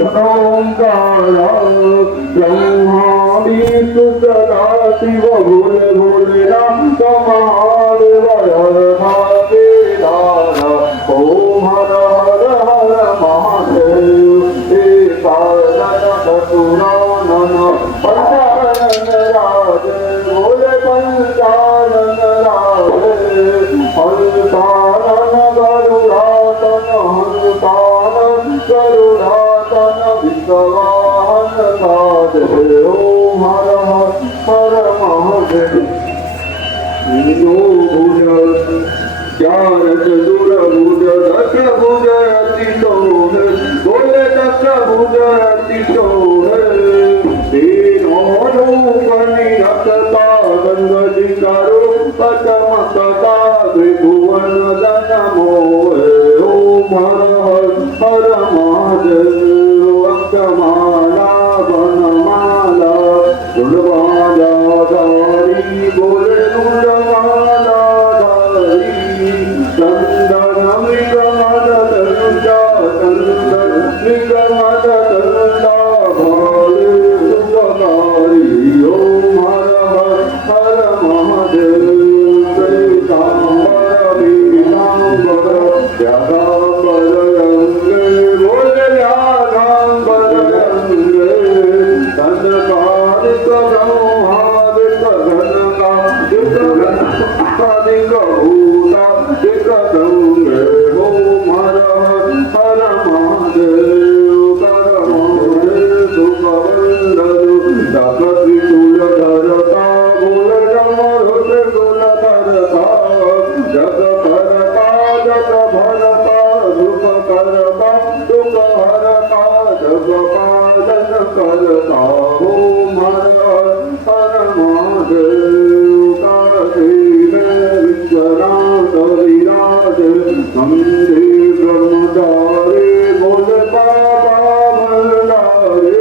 ओंकारा ब्रह्मा विष्णु सदा शिव भोले भोलेनाथ महादेव हर महादेव ओम हर हर हर महादेव एकादश चतुरानन पंचानन राज भोले पंचानन राज हंसानन गरुड़ातन हंसानन गरुड़ातन विश्ववाहन साधे ओम हर हर महादेव भुज चार चतुर भुज दश भुज अति शोभ बोले दश भुज अति शोभ तीनों रूप निरखता गंगजी रूप चमकता त्रिभुवन जन मोह ओम हर हर महादेव अक्षमाला वनमाला दुर्वाजा धारी बोले दुर्वाजा धारी चंदन मृगमद तनुजा चंदन मृगमद तनुजा भाले सुखकारी ओम हर हर महादेव श्वेतांबर वीणांबर व्याघांबर रंगे बोले व्याघांबर रंगे धनकारिक ब्रह्मादिक घनकादिक घनकादिक भूतादिक गंगे ओम हर हर महादेव करमोहे सुखवंदनु जगत्रिशूल धरता बोल डमरुष कुल धरता जग करता जग भरता दुख करता दुख हरता जग पालन करता ओम हर हर महादेव काशी में विश्वनाथ विराज मंदिर ब्रह्मचारी बोले बाबा भंडारे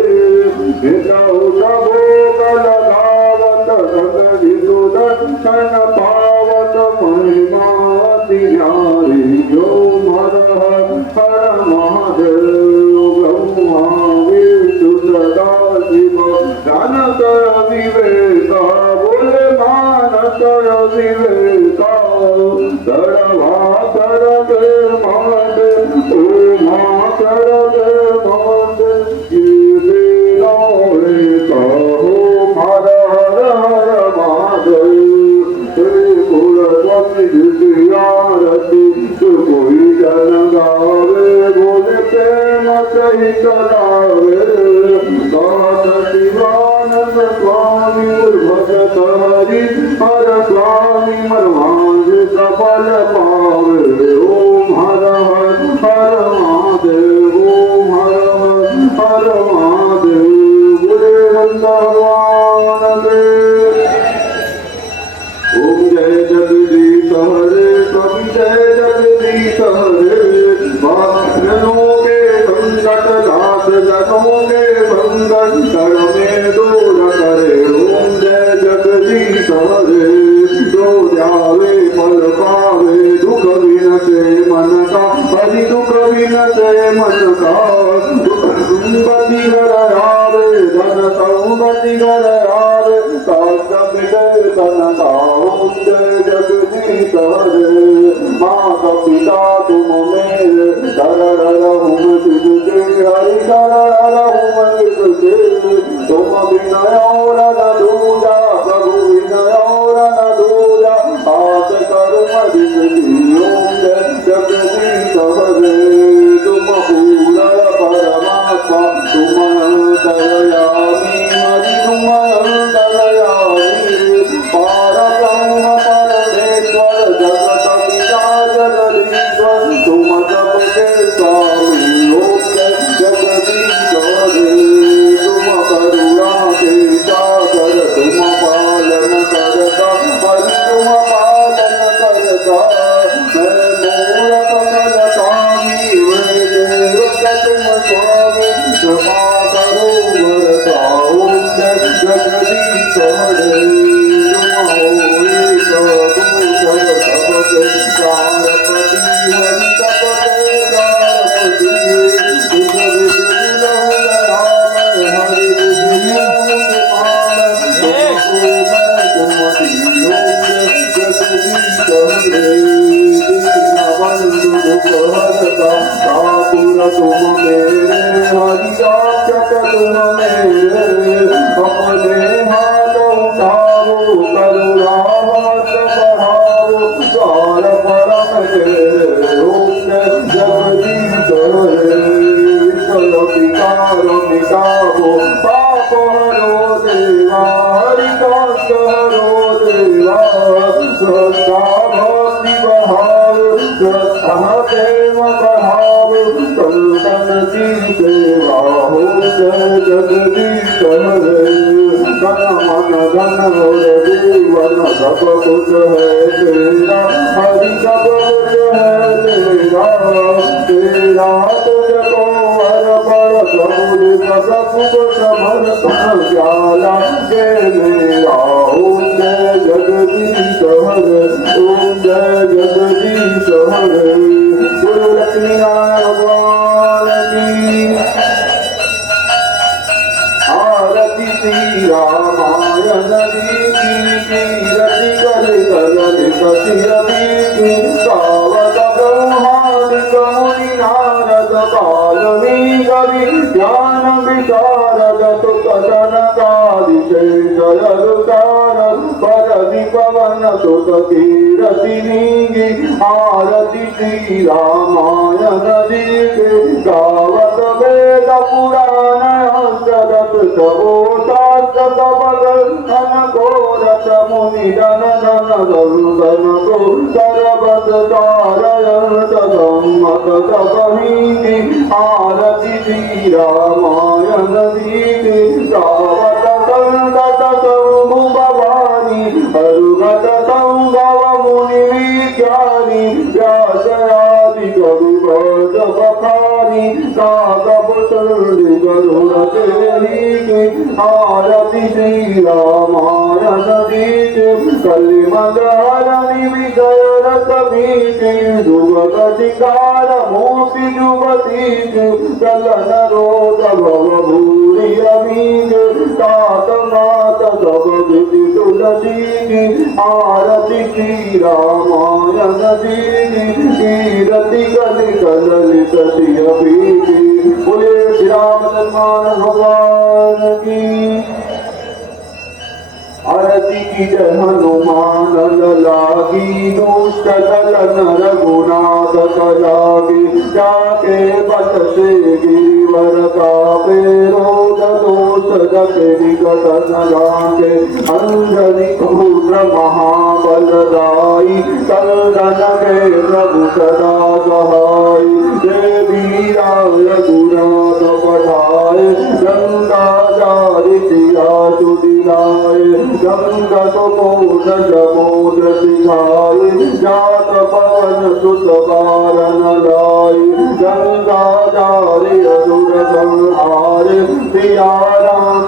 भोग लगावत सगरी सुदर्शन पावत महिमा तिहारी ओम हर हर महादेव ब्रह्मा विष्णु सदा शिव जानत विवेक बोले मानत विवेक सर्वा सर्वे माते ओ मा सर्वे माते कोई जन गावे बोले प्रेम सही चलावे शिवानंद स्वामी भजत हरि हर स्वामी मनवांज सफल पावे ओम हर हर महादेव ओम हर हर महादेव गुरे वृंदावन देव ओम जय जगदीश हरे कवि जय जगदीश हरे जनों के संकट नाथ जनों के भंगन कर में दूर करे ओम जय जगदीश हरे जो जावे फल पावे दुख विनसे मन का हरि दुख विनसे मन का गति घर आवे धन गति घर आवे तन का ओम जय जगदीश हरे माता पिता तुम मेरे शरण रहूं तुझे हरि शरण रहूं तुझे तुम विनय और न दूजा प्रभु विनय और न दूजा हाथ करो मदिनी ओम जय जगदीश हरे तुम पूर्ण परमात्मा तुम अंतर्यामी हरि तुम अंतर्यामी पार ब्रह्म परमेश्वर जगत पिता जगदीश्वर तुम सबके स्वामी ओम जय जगदीश हरे तुम करुणा के तुम मेरे, हरि रक्षक तुम मेरे, अपने हाथ उठाओ करुणा हाथ बढ़ाओ, द्वार परम तेरे रूप जगदीश हरे, विकल विकार मिटाओ पाप हरो देवा, हरि कष्ट हरो देवा, श्रद्धा भक्ति बढ़ाओ, श्रद्धा प्रेम बढ़ाओ, संतन की सेवा हो, जय जगदीश हरे। धन मन धन और जीवन सब कुछ है तेरा, हरि सब कुछ है तेरा, तेरा तुझको अर्पण प्रभु सब कुछ समर्पण प्याला के मेरा, ओम जय जगदीश हरे, ओम जय जगदीश हरे। गुरु लक्ष्मी नारायण भगवान की आरती, श्री रामायण जी की कीरति कर गगन कति रवि की, सावक ब्रह्मादिक मुनि नारद वाल्मीकि कवि ज्ञान विशारद सुत जनकादिके जयकार, पर पवन सुत कीरति नींगी, आरती श्री रामायण जी के गावत वेद पुराण हस्तगत सबो शास्त्र बगन घोरत मुनि जन धन दर्शन को, सर्वत तारयत सम्मत सबहीनि, आरती श्री रामायण जी के गावत संतत शंभु भवानी, हरुगत संभव मुनि विज्ञानी, व्यास आदि कवि वर्ग बखानी, काकब तुल्य गरुड़ तेरी की, आरती श्री रामायण जी के कलिमल हरनि विजय रस भीति, दुर्गत शिकार मोपि जुगति के, चलन रोग भव भूरि अमीन, तात मात सब विधि तुलसी की, आरती श्री रामायण जी की कीरति कलि कलित सिय पीति, बोले श्री रामचंद्र भगवान की। आरती की जय हनुमान लागी, दुष्ट दलन रघुनाथ जागे, जाके बस से गिरिवर कापे, रोग दोष जके निकट न जाके, अंजनी पुत्र महाबलदाई, कंदन के प्रभु सदा सहाय, देवी राय गुणात पठाए, गंगा जारि सिया सुदिलाए, गंगा समुद्र समुद्र सिखाए, जात पवन सुत बारन लाए, गंगा जारि असुर संहारे, सिया राम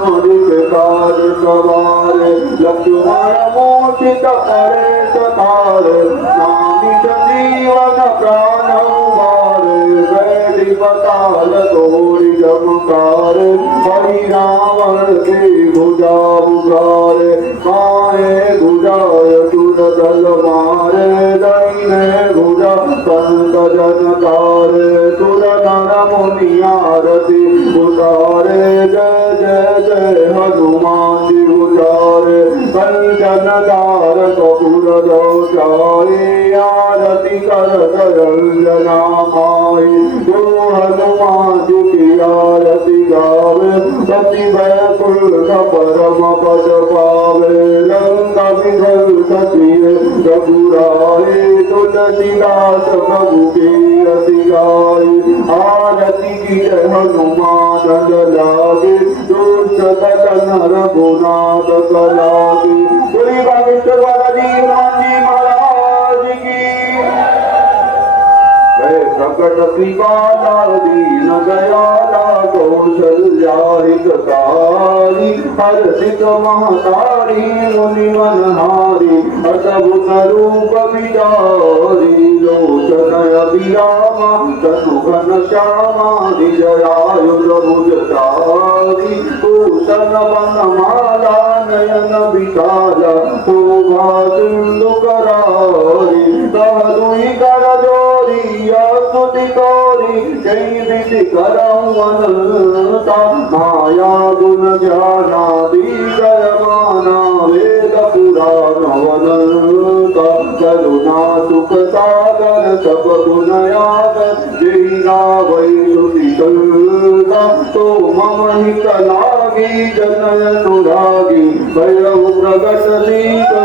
कार सवारे, लक्ष्मण मूर्छित करे सतारे, नामी जीवन प्राण उबारे, बैठी पताल तोड़ी जमकारे, हरि रावण की भुजा उगारे, माए भुजाय सुर दल मारे, दैने भुजा संत जनकारे, सुर नर मुनि आरती उतारे, जय जय जय हनुमान जी उचारे, कंचन धारक कपूर दोषाई, आरती करत रंजना माई, जो हनुमान जी की आरती गावे, सती वैकुंठ परम पद पावे, लंका विधल सती रघुराई, तुलसीदास प्रभु की अति गाई, आरती की जय हनुमान लागे, दुष्ट दलन रघुनाथ लागे। बोली बागेश्वर वाला जी हनुमान जी महाराज की। प्रकट कृपाला दीन दयाला कौशल्या हितकारी, हर्षित महतारी मुनि मनहारी, अद्भुत रूप विचारी, लोचन अभिरामा शत्रुघ्न श्यामा, विजयायुध भुजधारी, भूषण वनमाला नयन विशाला, शोभा सिंधु करारी, कह दुई कर जोरी स्तुति तोरी, जय विधि करऊं अनंता माया गुण ज्ञानादि कर्माना वेद पुराण अनंता करुणा सुख सागर सब गुण यागर जय गावै स्तुति संता तो मम हित लागी जनय अनुरागी भैरव प्रगट लीला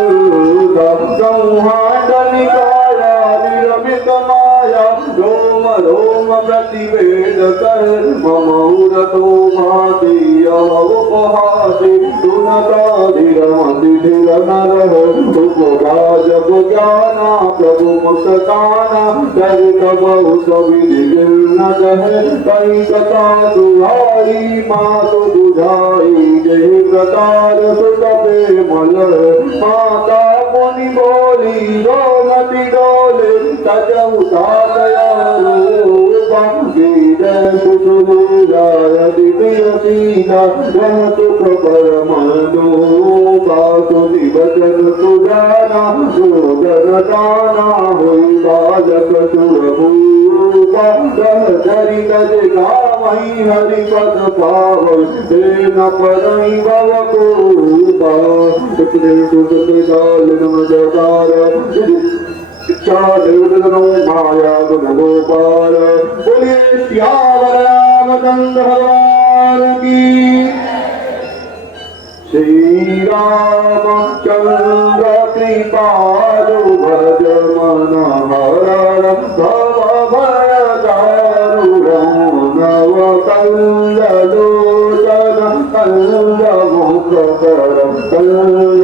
ब्रह्मांड निकाया निरमित माया रोम रोम प्रतिवेद कर मम उरतो भाति उपहाति सुनताधिरमति धीर नर उपराज ज्ञाना प्रभु मुस्काना जय कबहु सविधि गिरन जहे कई कथा दुहाई मातु बुझाई जय प्रकार सुतपे मल माता मुनि बोली रोमति डोले तजहु सादया रूपा जय सुसुराय दिव्य सीता रह सुख परमनोपा सुनि वचन सुजाना सुदन दाना होई बालक सुरभूपा रह चरित दिखावहि हरिपद पावै तेन परई भव कोपा माया गुण गोपाल बोलिए श्याम रामचंद्र भगवान की श्री रामचंद्र कृपालु भज मन हरण भव भय दारुण नव कंजलोचन कंज मुख कर कंज